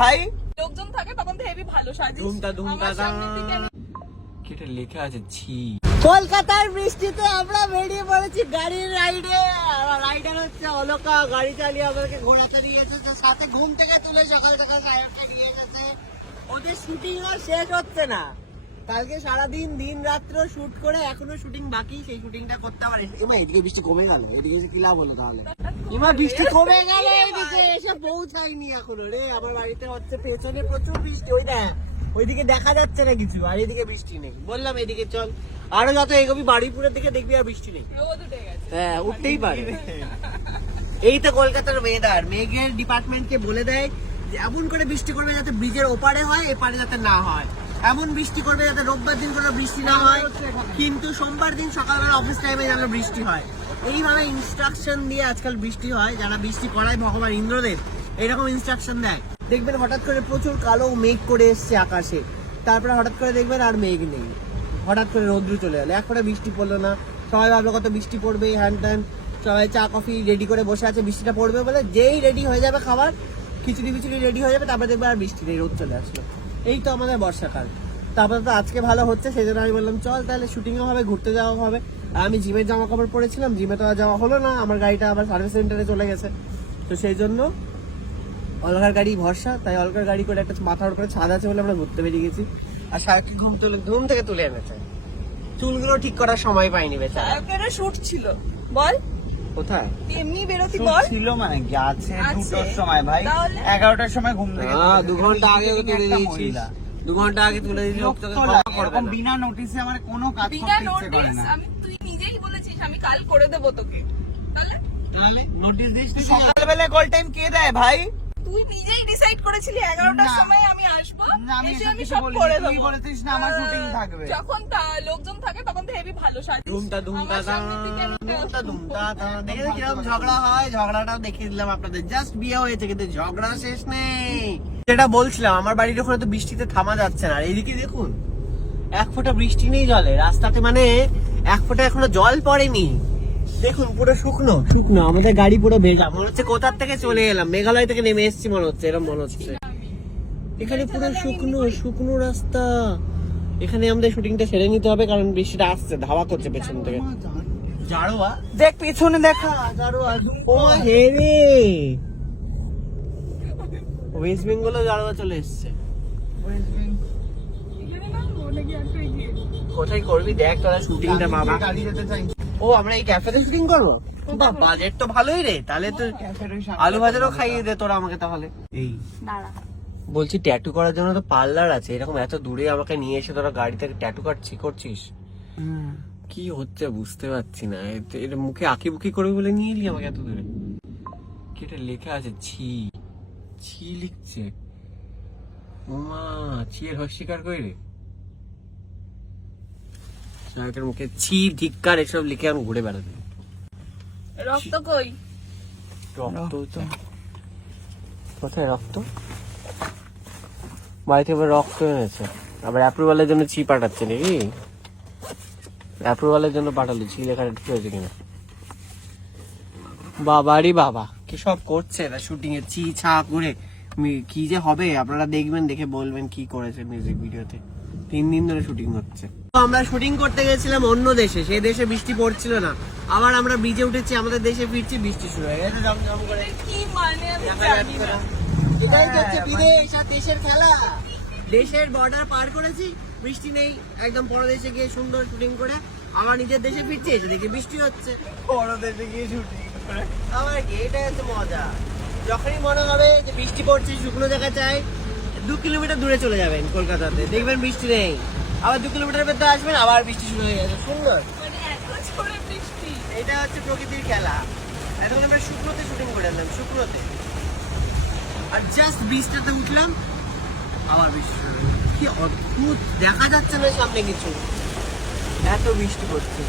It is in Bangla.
ভাই? লোকজন থাকে তখন তো হেভি ভালো সাজিস। ধুমটা কেটে লেখা আছে ছি। কলকাতার বৃষ্টিতে আমরা বেরিয়ে পড়েছি গাড়ির রাইডে। রাইডার হচ্ছে অলকা, গাড়ি চালিয়ে আমাদেরকে ঘোরাতে নিয়ে এসেছে, সাথে ঘুম থেকে তুলে সকাল সকাল সাহেবকে নিয়ে এসেছে। ওদের শুটিং আর শেষ হচ্ছে না, কালকে সারাদিন দিন রাত্র শুট করে এখনো শুটিং বাকি, সেই শুটিংটা করতে পারে। এমা এদিকে বৃষ্টি কমে গেল, এদিকে এসে কি লাভ হলো তাহলে? এমা বৃষ্টি কমে গেল, এদিকে এসে পৌঁছায়নি এখনো রে। আমার বাড়িতে হচ্ছে পেছনে প্রচুর বৃষ্টি, ওই দেখ ওইদিকে দেখা যাচ্ছে না কিছু, আর এদিকে বৃষ্টি নেই। বললাম এদিকে চল, আরো যত এগোবি বাড়িপুরের দিকে দেখবি আর বৃষ্টি নেই। হ্যাঁ উঠতেই পারে। এই তো কলকাতার ওয়েদার। মেঘের ডিপার্টমেন্টকে বলে দেয় যে এমন করে বৃষ্টি করবে যাতে ব্রিজের ওপারে হয়, এপারে যাতে না হয়। এমন বৃষ্টি করবে যাতে রোববার দিন কোনো বৃষ্টি না হয়, কিন্তু সোমবার দিন সকালবেলা অফিস টাইমে যেন বৃষ্টি হয়। এইভাবে ইনস্ট্রাকশন দিয়ে আজকাল বৃষ্টি হয়। যারা বৃষ্টি করায় ভগবান ইন্দ্রদেব এরকম ইনস্ট্রাকশন দেয়। দেখবেন হঠাৎ করে প্রচুর কালো মেঘ করে এসছে আকাশে, তারপরে হঠাৎ করে দেখবেন আর মেঘ নেই, হঠাৎ করে রৌদ্র চলে গেল, এক ফোঁটা বৃষ্টি পড়লো না। সবাই ভাবলো কত বৃষ্টি পড়বে, হ্যান ত্যান, সবাই চা কফি রেডি করে বসে আছে বৃষ্টিটা পড়বে বলে। যেই রেডি হয়ে যাবে খাবার, খিচুড়ি ফিচুড়ি রেডি হয়ে যাবে, তারপরে দেখবে আর বৃষ্টি নেই, রোদ চলে আসলো। এই তো আমাদের বর্ষাকাল। তারপরে তো আজকে ভালো হচ্ছে, সেই জন্য আমি বললাম চল তাহলে শুটিংও হবে, ঘুরতে যাওয়া হবে। আর আমি জিমের জামা কাপড় পরেছিলাম, জিমে তো আর যাওয়া হলো না, আমার গাড়িটা আবার সার্ভিস সেন্টারে চলে গেছে। তো সেই জন্য অলকার গাড়ি ভরসা, তাই অলকার গাড়ি করে একটা মাথার উপরে ছাদ আছে বলে আমরা ঘুরতে বেরিয়ে গেছি। আর সারাকে ঘুম থেকে তুলে এনেছে, চুলগুলো ঠিক করার সময় পাইনি বেচারা। শুট ছিল বল কোথায় এমনি বেরোতি বল ছিল, মানে গেছে 2টার সময় ভাই, 11টার সময় ঘুম থেকে 2 ঘন্টা আগে তুলে দিয়েছি, 2 ঘন্টা আগে তুলে দিয়েছি। এরকম বিনা নোটিসে আমার কোনো কাজ বিনা করতে ইচ্ছে করে নোটিস। না। আমি তুই নিজেই বলেছিস আমি কাল করে দেবো তোকে, তাহলে নোটিস দিস তুই? সকালবেলা কল টাইম কে দেয় ভাই? তুই নিজেই ডিসাইড করেছিলি 11টার না। সময় আমি আসবো, না, আমি এসে এসব আমি কিছু সব বলিনি। করে তুই দেবো। বলেছিস না আমার শুটিং থাকবে। যখন লোকজন থাকে তখন তো হেভি ভালো সাজিস। ধুমটা আমার সামনে থেকে আমি দেখে কিরকম ঝগড়া হয়, ঝগড়াটাও দেখিয়ে দিলাম আপনাদের। জাস্ট বিয়ে হয়েছে কিন্তু ঝগড়া শেষ নেই। যেটা বলছিলাম, আমার বাড়ির ওখানে তো বৃষ্টিতে থামা যাচ্ছে না। এইদিকে দেখুন, এক ফোঁটা বৃষ্টি নেই জলে রাস্তাতে, মানে এক ফোঁটা এখনো জল পড়েনি। দেখুন পুরো শুকনো শুকনো, আমাদের গাড়ি পুরো ভেজা, মনে হচ্ছে কোথার থেকে চলে এলাম, মেঘালয় থেকে নেমে এসেছি মনে হচ্ছে, এরকম মনে হচ্ছে। এখানে পুরো শুকনো শুকনো রাস্তা। এখানে আমাদের শুটিংটা সেরে নিতে হবে, কারণ বৃষ্টিটা আসছে, ধাওয়া করছে পেছন থেকে। জারোয়া দেখ পেছনে দেখা, জারোয়া, ও হে রে, ওয়েস্ট বেঙ্গলে জারোয়া চলে এসছে। কোথায় করবি দেখ তোরা শুটিংটা বাবা? গাড়ি যেতে চাই। ও আমরা এই ক্যাফেতে শুটিং করবো? বাহ, বাজেট তো ভালোই রে, তাহলে তো আলু ভাজারও খাইয়ে দে তোরা আমাকে তাহলে। এই দাঁড়া বলছি ট্যাটু করার জন্য তো পার্লার আছে, এরকম এত দূরে আমাকে নিয়ে এসে তোরা গাড়ি থেকে ট্যাটু করছিস? কি হচ্ছে বুঝতে পারছি না। এর মুখে আঁকি বুকি করবে বলে নিয়ে এলি আমাকে এত দূরে? কেটে লেখা আছে ছি, ছি লিখছে। ওমা, ছি এর হস্বীকার কই রে? সাহেবের মুখে ছি, ধিক্কার এসব লিখে আমি ঘুরে বেড়াতে। রক্ত কই? রক্ত কোথায়? রক্ত বাড়ি থেকে রক্ত এনেছে, আবার অ্যাপ্রুভালের জন্য ছি পাঠাচ্ছে নাকি? অ্যাপ্রুভালের জন্য পাঠালো, ছি লেখাটা ঠিক হয়েছে কিনা? বাবারি বাবা, কি সব করছে এরা শুটিং এ, ছি ছা করে। কি যে হবে আপনারা দেখবেন, দেখে বলবেন কি করেছে মিউজিক ভিডিওতে। 3 দিন ধরে শুটিং হচ্ছে। আমরা শুটিং করতে গেছিলাম অন্য দেশে, সেই দেশে বৃষ্টি পড়ছিল না। আবার আমরা ব্রিজে উঠেছি, আমাদের দেশে ফিরছি, বৃষ্টি শুরু হয়ে গেছে জমজম করে। কি মানে আমি জানি না। এটাই হচ্ছে বিদেশ আর দেশের খেলা। দেশের বর্ডার পার করেছি, বৃষ্টি নেই, একদম পরদেশে গিয়ে সুন্দর শুটিং করে আমার নিজের দেশে ফিরছি, এসে দেখি বৃষ্টি হচ্ছে। পরদেশে গিয়ে শুটিং করে আবার কি, এটাই হচ্ছে মজা। যখনই মনে হবে যে বৃষ্টি পড়ছে, শুকনো জায়গা চাই, 2 কিলোমিটার দূরে চলে যাবেন কলকাতাতে, দেখবেন বৃষ্টি নেই। আবার 2 কিলোমিটার ভেতরে আসবেন, আবার বৃষ্টি শুরু হয়ে গেছে। সুন্দর, মানে এত জোরে বৃষ্টি। এটা হচ্ছে প্রকৃতির খেলা। এখন আমরা শুকনোতে শুটিং করে এলাম, শুকনোতে। আর জাস্ট বৃষ্টিতে উঠলাম, আবার বৃষ্টি শুরু হয়ে গেল। কি অদ্ভুত, দেখা যাচ্ছে না সামনে কিছু, এত বৃষ্টি পড়ছে।